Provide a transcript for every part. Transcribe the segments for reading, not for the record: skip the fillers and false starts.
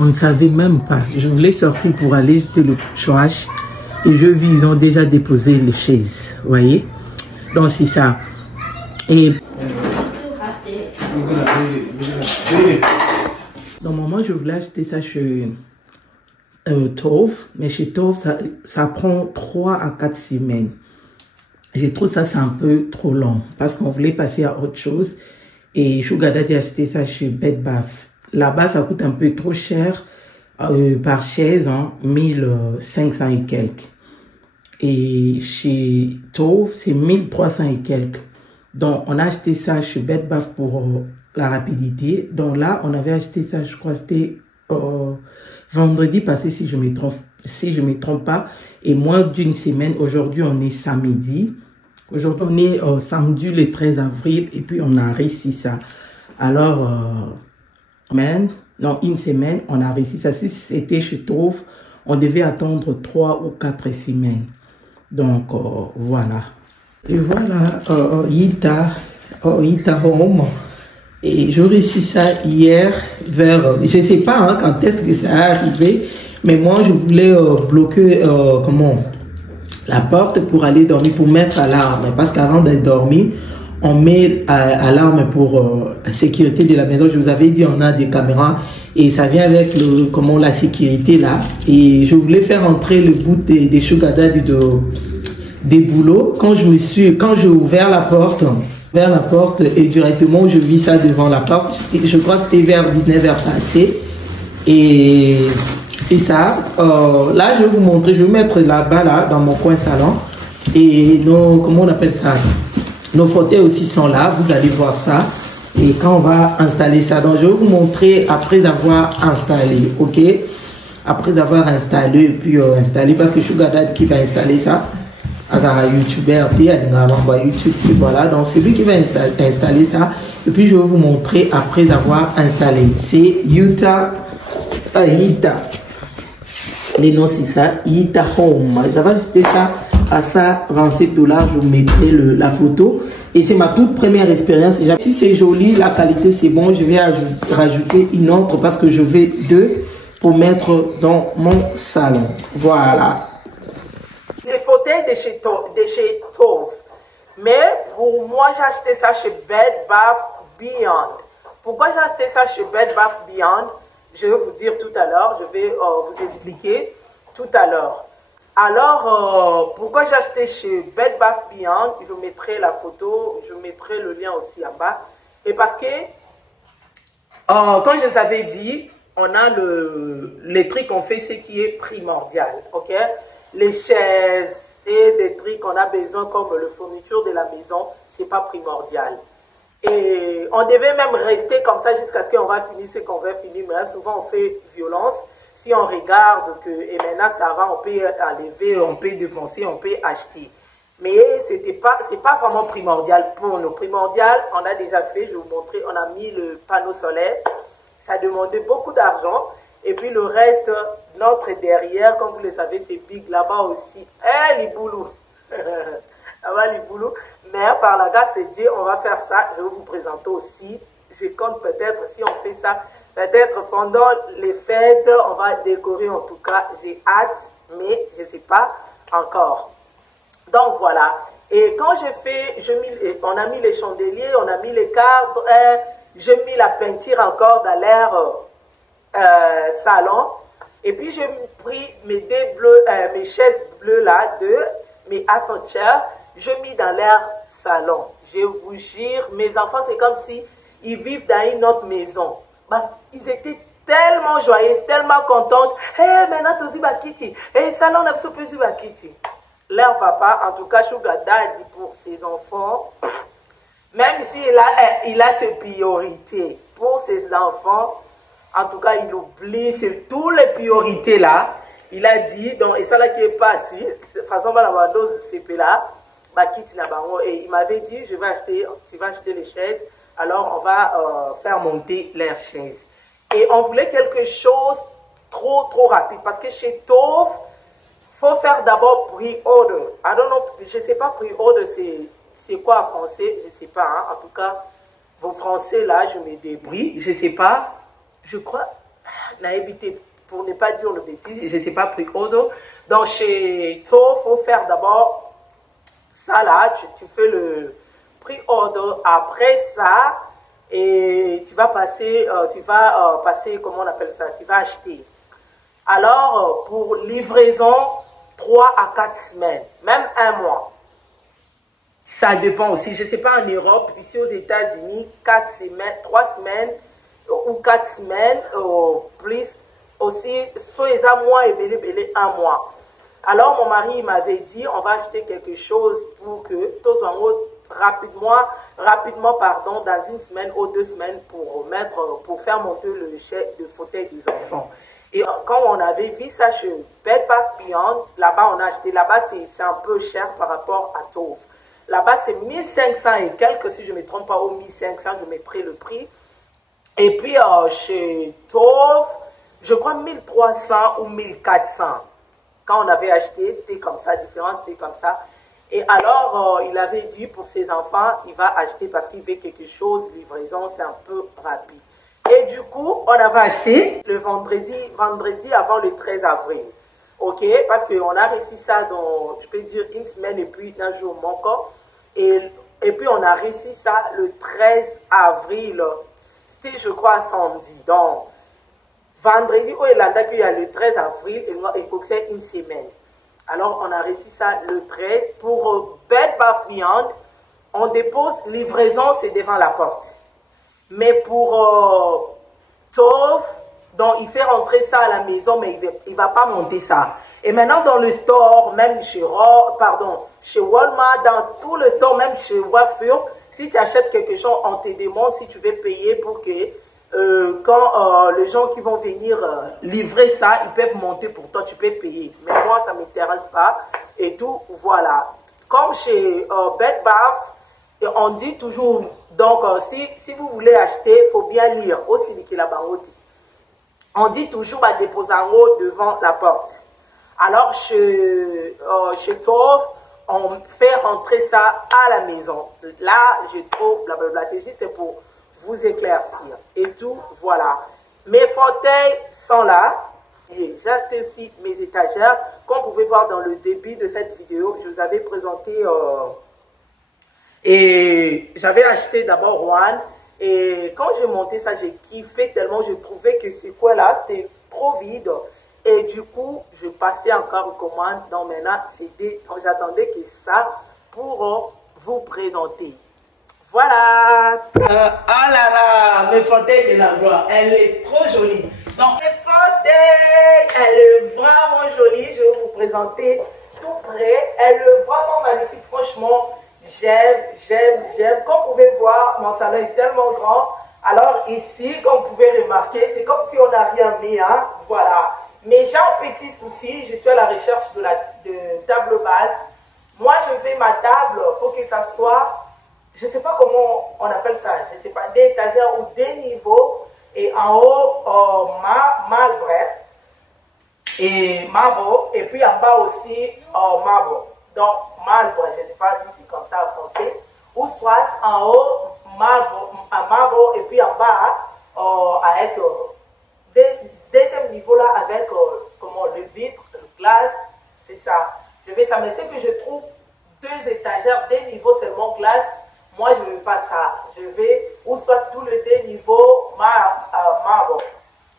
On ne savait même pas. Je voulais sortir pour aller jeter le trash. Et je vis, ils ont déjà déposé les chaises. Vous voyez? Donc, c'est ça. Et normalement, je voulais acheter ça chez Tove. Mais chez Tove, ça prend 3 à 4 semaines. Je trouve ça, c'est un peu trop long. Parce qu'on voulait passer à autre chose. Et Sugar Daddy a acheté ça chez Bed Bath. Là-bas, ça coûte un peu trop cher par chaise, hein, 1500 et quelques. Et chez Tove, c'est 1300 et quelques. Donc, on a acheté ça chez Bed Bath pour la rapidité. Donc là, on avait acheté ça, je crois, c'était vendredi passé, si je me trompe pas. Et moins d'une semaine, aujourd'hui, on est samedi. Aujourd'hui, on est samedi le 13 avril. Et puis, on a réussi ça. Alors, une semaine, on a réussi ça. Si c'était chez Tove, on devait attendre 3 ou 4 semaines. Donc, voilà. Et voilà, Yita Home. Et j'ai reçu ça hier vers, je ne sais pas hein, quand est-ce que ça est arrivé, mais moi, je voulais bloquer, la porte pour aller dormir, pour mettre alarme. Parce qu'avant d'aller dormir, on met alarme pour la sécurité de la maison. Je vous avais dit, on a des caméras et ça vient avec la sécurité là. Et je voulais faire entrer le bout des Sugar Daddy des boulots. Quand j'ai ouvert la porte et directement je vis ça devant la porte. Je crois que c'était vers 19h passé. Et c'est ça. Là, je vais vous montrer. Je vais mettre là-bas, là, dans mon coin salon. Et comment on appelle ça? Nos fauteuils aussi sont là, vous allez voir ça. Et quand on va installer ça, donc je vais vous montrer après avoir installé, ok? Après avoir installé, puis installé, parce que Sugar Daddy qui va installer ça, à YouTuber, YouTube, voilà. Donc c'est lui qui va installer ça. Et puis je vais vous montrer après avoir installé. C'est Yita. Les noms c'est ça, Yita Home. J'avais acheté ça à ça, $27, je vous mettrai la photo. Et c'est ma toute première expérience. Si c'est joli, la qualité c'est bon, je vais rajouter une autre parce que je veux 2 pour mettre dans mon salon. Voilà. Les fauteuils de chez Tove. Mais pour moi, j'ai acheté ça chez Bed Bath Beyond. Pourquoi j'ai acheté ça chez Bed Bath Beyond? Je vais vous dire tout à l'heure. Je vais vous expliquer tout à l'heure. Alors, pourquoi j'ai acheté chez Bed Bath Beyond? Je vous mettrai la photo, je mettrai le lien aussi en bas. Et parce que, comme je vous avais dit, on a les trucs qu'on fait, ce qui est primordial, ok? Les chaises et des trucs qu'on a besoin comme le fourniture de la maison, c'est pas primordial. Et on devait même rester comme ça jusqu'à ce qu'on va finir ce qu'on va finir, mais là, souvent on fait violence. Si on regarde que, et maintenant ça va, on peut enlever, on peut dépenser, on peut acheter. Mais c'est pas vraiment primordial pour nous. Primordial, on a déjà fait, je vais vous montrer, on a mis le panneau solaire. Ça demandait beaucoup d'argent. Et puis le reste, notre derrière, comme vous le savez, c'est big là-bas aussi. Eh, les boulous. Là-bas, les boulous. Mais par la grâce de Dieu, on va faire ça. Je vais vous présenter aussi. Je compte peut-être, si on fait ça, peut-être pendant les fêtes, on va décorer en tout cas. J'ai hâte, mais je ne sais pas encore. Donc voilà. Et quand on a mis les chandeliers, on a mis les cadres, j'ai mis la peinture encore dans l'air salon. Et puis j'ai pris mes mes chaises bleues là, mes ascenseurs, je mis dans l'air salon. Je vous jure, mes enfants, c'est comme si ils vivent dans une autre maison. Ils étaient tellement joyeux, tellement contents. Hey, maintenant, tu es bakiti. Hey, salon, on a besoin de bakiti. Leur papa, en tout cas, Sugar Daddy pour ses enfants, même s'il a ses priorités pour ses enfants, en tout cas, il oublie sur toutes les priorités là. Il a dit, donc, et ça là qui est passé, de toute façon, on va avoir dose de CP là, et il m'avait dit, tu vas acheter les chaises, alors on va faire monter leurs chaises. Et on voulait quelque chose trop rapide, parce que chez Tove, faut faire d'abord pre-order. I don't know, je sais pas pre-order c'est quoi en français, je sais pas, hein? En tout cas, vos français là, je me débrouille, je sais pas, je crois, pour ne pas dire le bêtise, je ne sais pas prix-ordre. Donc chez Tove, il faut faire d'abord ça là, tu fais le prix-ordre. Après ça, et tu vas passer, comment on appelle ça, tu vas acheter. Alors, pour livraison, 3 à 4 semaines, même un mois. Ça dépend aussi, je ne sais pas en Europe, ici aux États-Unis, 4 semaines, 3 semaines ou 4 semaines, plus aussi, soit un mois et belé un mois. Alors, mon mari m'avait dit, on va acheter quelque chose pour que tous en haut, rapidement, pardon, dans une semaine ou 2 semaines pour faire monter le fauteuil des enfants. Et quand on avait vu ça chez Bed Bath Beyond, là-bas on a acheté, là-bas c'est un peu cher par rapport à Tove. Là-bas c'est 1500 et quelques, si je ne me trompe pas, ou 1500, je mettrai le prix. Et puis chez Tove, je crois 1300 ou 1400. Quand on avait acheté, c'était comme ça, différence, c'était comme ça. Et alors, il avait dit pour ses enfants, il va acheter parce qu'il veut quelque chose, livraison, c'est un peu rapide. Et du coup, on avait acheté le vendredi avant le 13 avril. Ok, parce qu'on a réussi ça dans, je peux dire, une semaine et puis un jour encore. Et puis, on a réussi ça le 13 avril. C'était, je crois, samedi. Donc, vendredi, au Irlanda, qu'il y a le 13 avril, et c'est une semaine. Alors, on a réussi ça le 13. Pour Bed Bath Beyond, on dépose livraison, c'est devant la porte. Mais pour Tove, donc il fait rentrer ça à la maison, mais il ne va pas monter ça. Et maintenant, dans le store, même chez Walmart, dans tout le store, même chez Wafur, si tu achètes quelque chose, on te demande si tu veux payer pour que quand les gens qui vont venir livrer ça, ils peuvent monter pour toi, tu peux payer. Mais moi, ça ne m'intéresse pas. Et tout, voilà. Comme chez Bed Bath, on dit toujours, donc si vous voulez acheter, il faut bien lire aussi on dit toujours à déposer en haut devant la porte. Alors chez Tove, on fait rentrer ça à la maison. Là, je trouve, blablabla, c'est juste pour vous éclaircir. Et tout, voilà. Mes fauteuils sont là. J'ai acheté aussi mes étagères. Comme vous pouvez voir dans le début de cette vidéo, je vous avais présenté... et j'avais acheté d'abord One. Et quand j'ai monté ça, j'ai kiffé tellement. Je trouvais que ce coin-là, c'était trop vide. Et du coup, je passais encore aux commandes. Donc maintenant, j'attendais que ça pour vous présenter. Voilà. Oh là là, mes fauteuils de la gloire. Elle est trop jolie. Donc, mes fauteuils, elle est vraiment jolie. Je vais vous présenter tout près. Elle est vraiment magnifique. Franchement, j'aime. Comme vous pouvez voir, mon salon est tellement grand. Alors ici, comme vous pouvez remarquer, c'est comme si on n'a rien mis. Hein? Voilà. Mais j'ai un petit souci. Je suis à la recherche de table basse. Moi, je fais ma table. Il faut que ça soit... Je ne sais pas comment on appelle ça, je ne sais pas, des étagères ou des niveaux, et en haut, marbre, et marbre, et puis en bas aussi, marbre. Donc, marbre, je ne sais pas si c'est comme ça en français, ou soit en haut, marbre, et puis en bas, avec deuxième niveau là, avec le vitre, le glace, c'est ça. Je vais ça, mais c'est que je trouve 2 étagères, des niveaux seulement glace. Moi, je ne veux pas ça. Je vais, ou soit tout le 2 niveaux marbre.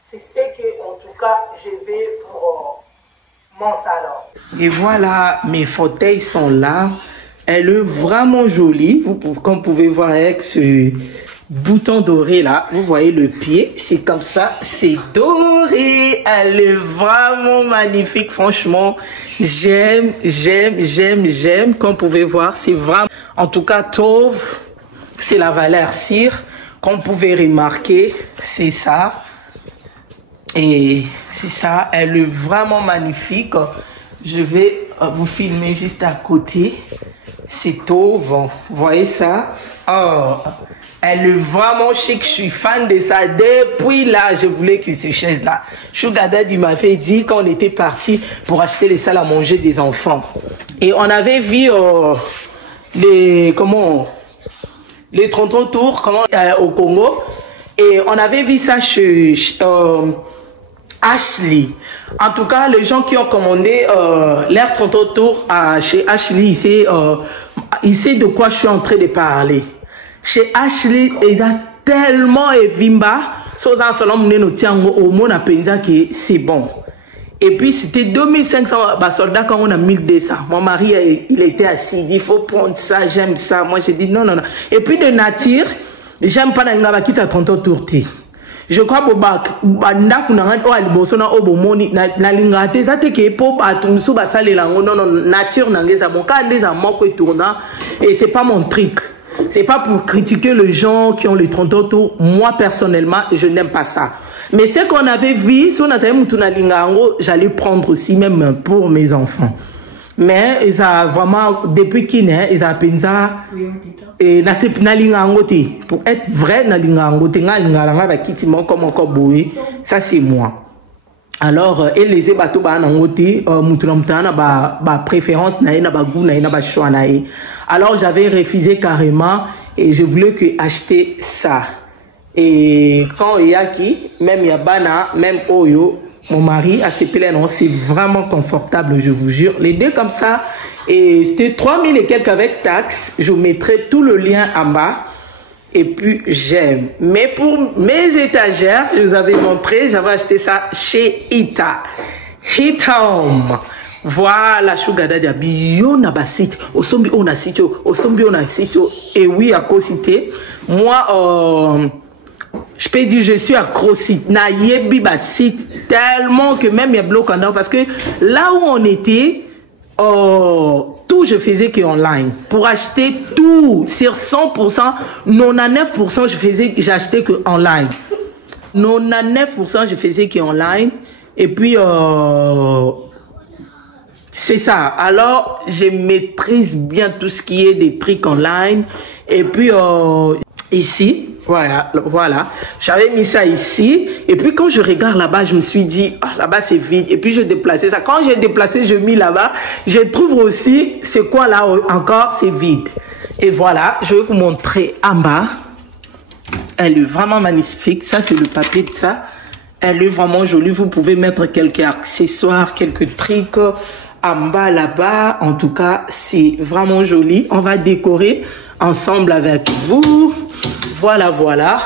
C'est ce que, en tout cas, je vais pour mon salon. Et voilà, mes fauteuils sont là. Elle est vraiment jolie. Comme vous pouvez voir avec ce bouton doré là, vous voyez le pied, c'est comme ça, c'est doré. Elle est vraiment magnifique, franchement. J'aime. Comme vous pouvez voir, c'est vraiment... En tout cas, Tove, c'est la valeur cire. Comme vous pouvez remarquer, c'est ça. Et c'est ça, elle est vraiment magnifique. Je vais vous filmer juste à côté. C'est Tove, vous voyez ça? Oh, elle est vraiment chic, je suis fan de ça. Depuis là, je voulais que ces chaises-là. Sugar Daddy m'avait dit qu'on était parti pour acheter les salles à manger des enfants. Et on avait vu... les 33 tours au Congo, et on avait vu ça chez Ashley. En tout cas, les gens qui ont commandé l'air 30 tours chez Ashley, il sait de quoi je suis en train de parler. Chez Ashley, il y a tellement evimba, c'est bon. Et puis c'était 2500 soldats quand on a 1200. Mon mari, il était assis, il dit il faut prendre ça, j'aime ça. Moi j'ai dit non, non, non. Et puis de nature, j'aime pas la qui t'a 30 tours. Je crois que et c'est pas mon truc. C'est pas pour critiquer les gens qui ont les 30 tours. Moi personnellement, je n'aime pas ça. Mais ce qu'on avait vu, j'allais prendre aussi même pour mes enfants. Mais ils ont vraiment, depuis qu'ils naissent, ils ont pensé et pour être vrai, ça c'est moi. Alors, et les bateaux préférence alors j'avais refusé carrément et je voulais acheter ça. Et quand il y a qui, même Yabana, même Oyo, mon mari a ses pèlerins, c'est vraiment confortable, je vous jure. Les deux comme ça, et c'était 3000 et quelques avec taxes. Je vous mettrai tout le lien en bas. Et puis j'aime. Mais pour mes étagères, je vous avais montré, j'avais acheté ça chez Ita. Ita Home. Voilà, Shugada Diaby, on a site, au sombi on a site, au sombi on a site, et oui, à cosité. Moi, je peux dire, je suis accro site, na yebi ba site, tellement que même il y a bloc en dehors, parce que là où on était, tout je faisais que online. Pour acheter tout, sur 100%, 99%, j'achetais que online. 99% je faisais que online. Et puis, c'est ça. Alors, je maîtrise bien tout ce qui est des trucs online. Et puis, ici, voilà. J'avais mis ça ici. Et puis, quand je regarde là-bas, je me suis dit, ah, là-bas, c'est vide. Et puis, je déplaçais ça. Quand j'ai déplacé, je mis là-bas. Je trouve aussi, c'est quoi là encore, c'est vide. Et voilà, je vais vous montrer en bas. Elle est vraiment magnifique. Ça, c'est le papier de ça. Elle est vraiment jolie. Vous pouvez mettre quelques accessoires, quelques trucs en bas là-bas. En tout cas, c'est vraiment joli. On va décorer ensemble avec vous. Voilà, voilà.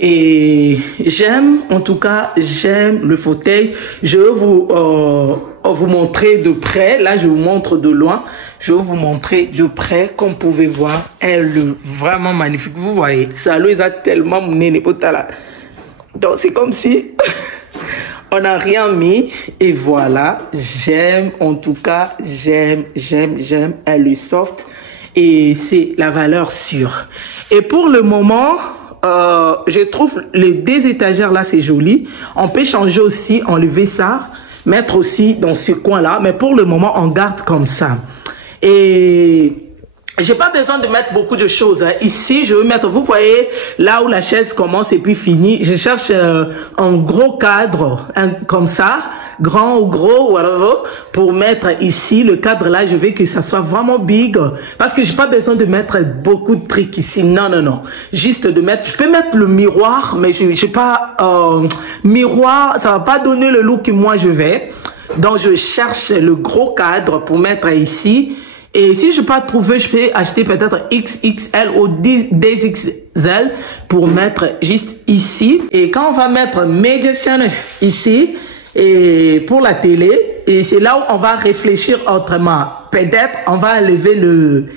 Et j'aime, en tout cas, j'aime le fauteuil. Je vais vous montrer de près. Là, je vous montre de loin. Je vais vous montrer de près. Comme vous pouvez voir, elle est vraiment magnifique. Vous voyez, ça lui a tellement mené. Donc, c'est comme si on n'a rien mis. Et voilà, j'aime, en tout cas, j'aime. Elle est soft. Et c'est la valeur sûre. Et pour le moment, je trouve les deux étagères là, c'est joli. On peut changer aussi, enlever ça, mettre aussi dans ce coin-là. Mais pour le moment, on garde comme ça. Et j'ai pas besoin de mettre beaucoup de choses. Ici, je vais mettre, vous voyez, là où la chaise commence et puis finit. Je cherche un gros cadre, comme ça, grand ou gros, whatever, pour mettre ici. Le cadre là, je veux que ça soit vraiment big. Parce que j'ai pas besoin de mettre beaucoup de trucs ici. Non, non, non. Juste de mettre, je peux mettre le miroir, mais je sais pas, miroir, ça va pas donner le look que moi je vais. Donc, je cherche le gros cadre pour mettre ici. Et si je ne peux pas trouver, je peux acheter peut-être XXL ou 2XL pour mettre juste ici. Et quand on va mettre Media Center ici, et pour la télé, et c'est là où on va réfléchir autrement. Peut-être on va enlever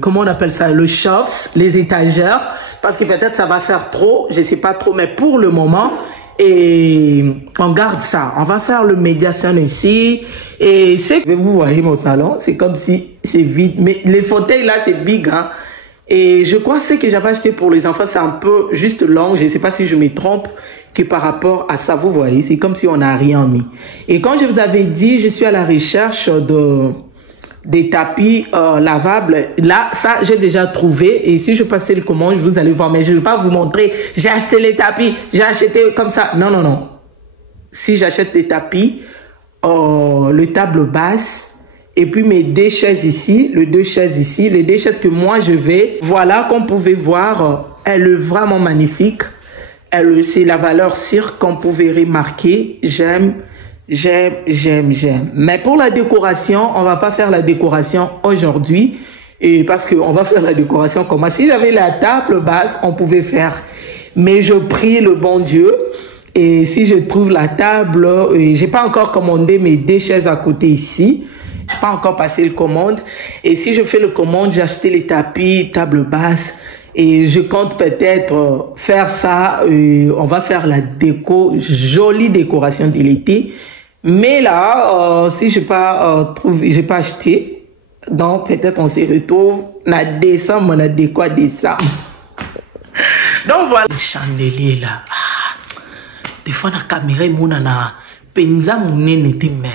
comment on appelle ça, le shelf, les étagères, parce que peut-être ça va faire trop, je ne sais pas trop, mais pour le moment, et on garde ça. On va faire le Media Center ici. Et c'est que vous voyez mon salon, c'est comme si c'est vide. Mais les fauteuils là, c'est big. Hein? Et je crois que ce que j'avais acheté pour les enfants, c'est un peu juste long. Je ne sais pas si je me trompe que par rapport à ça, vous voyez, c'est comme si on n'a rien mis. Et quand je vous avais dit, je suis à la recherche des tapis lavables. Là, ça, j'ai déjà trouvé. Et si je passais le commande, vous allez voir. Mais je ne vais pas vous montrer. J'ai acheté les tapis. J'ai acheté comme ça. Non, non, non. Si j'achète des tapis, le table basse, et puis mes deux chaises ici, les deux chaises que moi je vais. Voilà, comme vous pouvez voir, elle est vraiment magnifique. c'est la valeur sûre qu'on pouvait remarquer. J'aime. Mais pour la décoration, on va pas faire la décoration aujourd'hui. Et parce qu'on va faire la décoration comment? Si j'avais la table basse, on pouvait faire. Mais je prie le bon Dieu. Et si je trouve la table, j'ai pas encore commandé mes 2 chaises à côté ici. J'ai pas encore passé le commande. Et si je fais le commande, j'ai acheté les tapis, table basse. Et je compte peut-être faire ça. On va faire la déco, jolie décoration de l'été. Mais là, si j'ai pas j'ai pas acheté, donc peut-être on se retrouve na décembre, on a de quoi décembre. Donc voilà. Le chandelier là. Des fois la caméra mon na penza monene te mais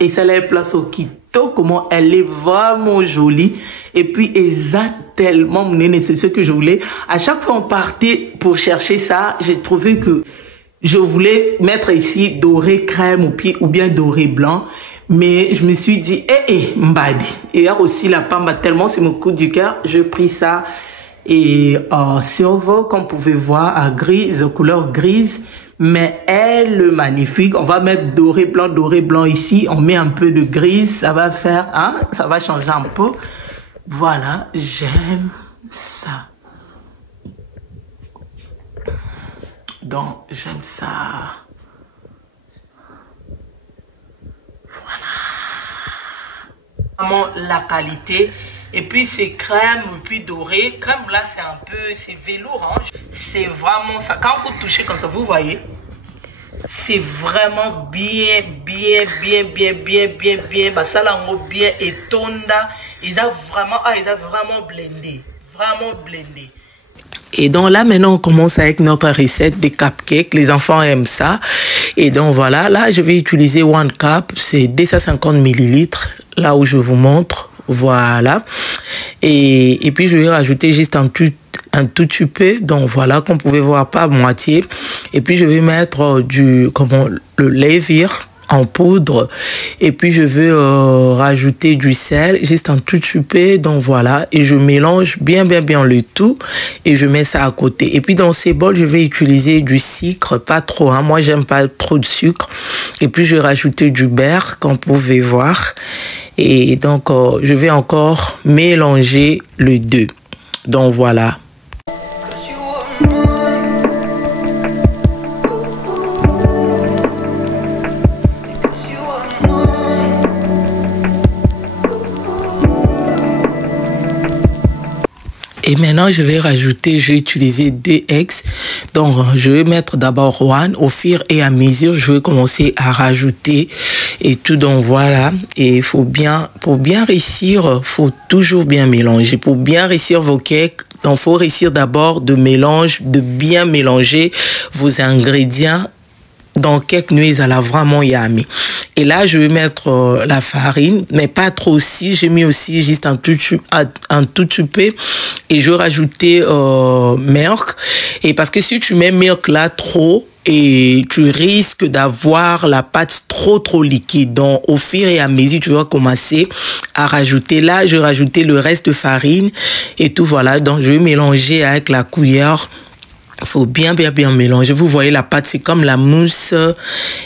et ça la place au kito, comment elle est vraiment jolie et puis exact tellement monene, c'est ce que je voulais. À chaque fois on partait pour chercher ça, j'ai trouvé que je voulais mettre ici doré crème ou bien doré blanc. Mais je me suis dit, mbadi. Et là aussi, la pamba, tellement c'est mon coup du cœur. Je pris ça. Et silver, comme vous pouvez voir, à grise, couleur grise. Mais elle est magnifique. On va mettre doré blanc ici. On met un peu de grise. Ça va faire, ça va changer un peu. Voilà, j'aime ça. Donc, j'aime ça. Voilà. Vraiment la qualité. Et puis, c'est crème, et puis doré. Crème, là, c'est un peu, c'est velours. Hein. C'est vraiment ça. Quand vous touchez comme ça, vous voyez. C'est vraiment bien. Bah, ça, là, bien étonda. Ils ont vraiment blendé. Vraiment blendé. Et donc là, maintenant, on commence avec notre recette des cupcakes. Les enfants aiment ça. Et donc voilà, là, je vais utiliser one cup. C'est 250 millilitres. Là où je vous montre. Voilà. Et puis, je vais rajouter juste un tout petit peu. Donc voilà, qu'on pouvait voir pas à moitié. Et puis, je vais mettre le levure en poudre. Et puis, je vais rajouter du sel, juste un tout petit peu. Donc voilà. Et je mélange bien le tout. Et je mets ça à côté. Et puis, dans ces bols, je vais utiliser du sucre. Pas trop, hein. Moi, j'aime pas trop de sucre. Et puis, je vais rajouter du beurre, comme vous pouvez voir. Et donc, je vais encore mélanger le deux. Donc, voilà. Et maintenant, je vais utiliser 2 eggs. Donc, je vais mettre d'abord one. Au fur et à mesure, je vais commencer à rajouter et tout. Donc, voilà. Et pour bien réussir, faut toujours bien mélanger. Pour bien réussir vos cakes, donc, faut réussir d'abord de bien mélanger vos ingrédients. Dans quelques nuits, elle a vraiment yummy. Et là, je vais mettre la farine, mais pas trop aussi. J'ai mis aussi juste un tout petit peu. Et je vais rajouter milk. Et parce que si tu mets milk là trop, et tu risques d'avoir la pâte trop liquide. Donc, au fur et à mesure, tu vas commencer à rajouter. Là, je vais rajouter le reste de farine et tout. Voilà. Donc, je vais mélanger avec la cuillère. Il faut bien mélanger. Vous voyez, la pâte, c'est comme la mousse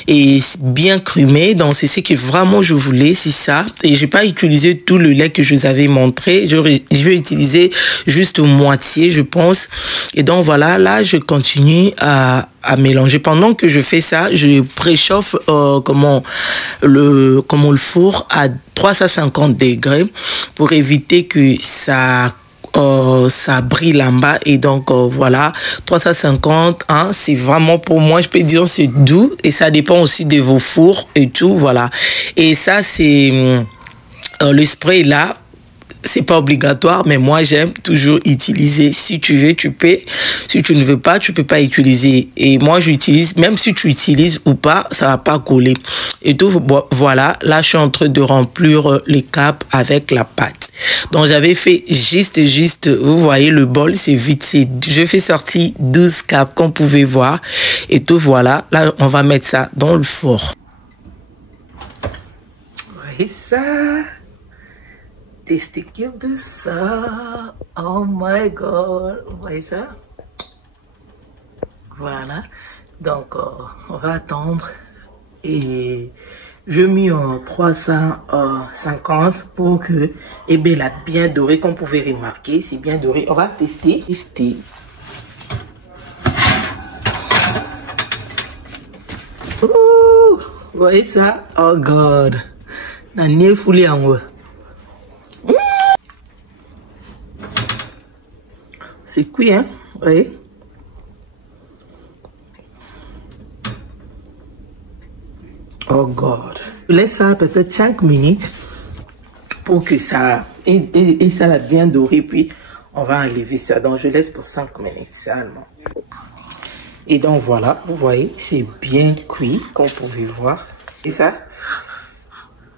et bien crumée. Donc, c'est ce que vraiment je voulais, c'est ça. Et j'ai pas utilisé tout le lait que je vous avais montré. Je vais utiliser juste moitié, je pense. Et donc, voilà, là, je continue à mélanger. Pendant que je fais ça, je préchauffe le four à 350 degrés pour éviter que ça brille en bas. Et donc voilà, 350, hein, c'est vraiment, pour moi, je peux dire, c'est doux. Et ça dépend aussi de vos fours et tout, voilà. Et ça, c'est le spray là. C'est pas obligatoire, mais moi, j'aime toujours utiliser. Si tu veux, tu peux. Si tu ne veux pas, tu peux pas utiliser. Et moi, j'utilise, même si tu utilises ou pas, ça va pas coller. Et tout, voilà. Là, je suis en train de remplir les capes avec la pâte. Donc, j'avais fait juste, vous voyez, le bol, c'est vite. Je fais sortir 12 capes, comme vous pouvez voir. Et tout, voilà. Là, on va mettre ça dans le four. Oui, ça. Testicules de ça. Oh my god. Vous voyez ça? Voilà. Donc, on va attendre. Et je mis en 350 pour que elle a bien doré. Comme vous pouvez remarquer, c'est bien doré. On va tester. Oh, vous voyez ça? Oh God. La nier foulée en haut. C'est cuit, hein? Vous voyez? Oh God. Je laisse ça peut-être 5 minutes pour que ça... Et ça l'a bien doré. Puis, on va enlever ça. Donc, je laisse pour 5 minutes seulement. Et donc, voilà. Vous voyez, c'est bien cuit, comme vous pouvez voir. Et ça?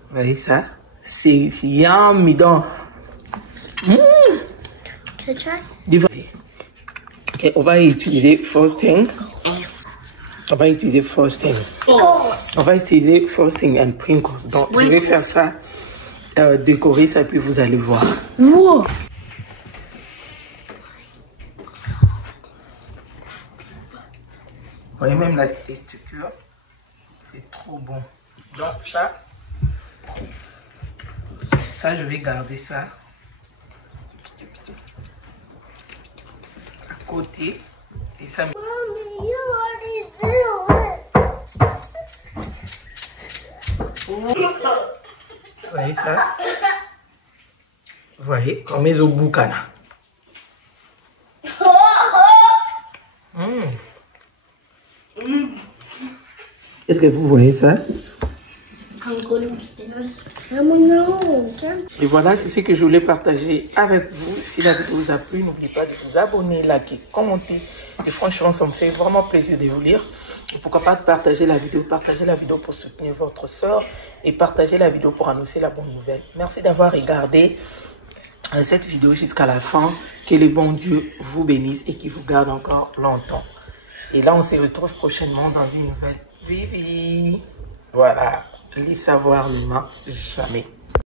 Vous voyez ça? C'est yummy. Donc... Ok, on va utiliser frosting. On va utiliser frosting. On va utiliser frosting and sprinkles. Donc, je vais faire ça, décorer ça, puis vous allez voir. Wow. Vous voyez même la texture, c'est trop bon. Donc ça, je vais garder ça à côté. Et ça... Mommy, you already do it. Vous voyez ça? Vous voyez, comme mes obukana. Est-ce que vous voyez ça? Et voilà, c'est ce que je voulais partager avec vous. Si la vidéo vous a plu, n'oubliez pas de vous abonner, liker, commenter. Et franchement, ça me fait vraiment plaisir de vous lire. Pourquoi pas de partager la vidéo pour soutenir votre soeur et partager la vidéo pour annoncer la bonne nouvelle. Merci d'avoir regardé cette vidéo jusqu'à la fin. Que le bon Dieu vous bénisse et qu'il vous garde encore longtemps. Et là, on se retrouve prochainement dans une nouvelle vidéo. Voilà, les savoirs ne manquent jamais.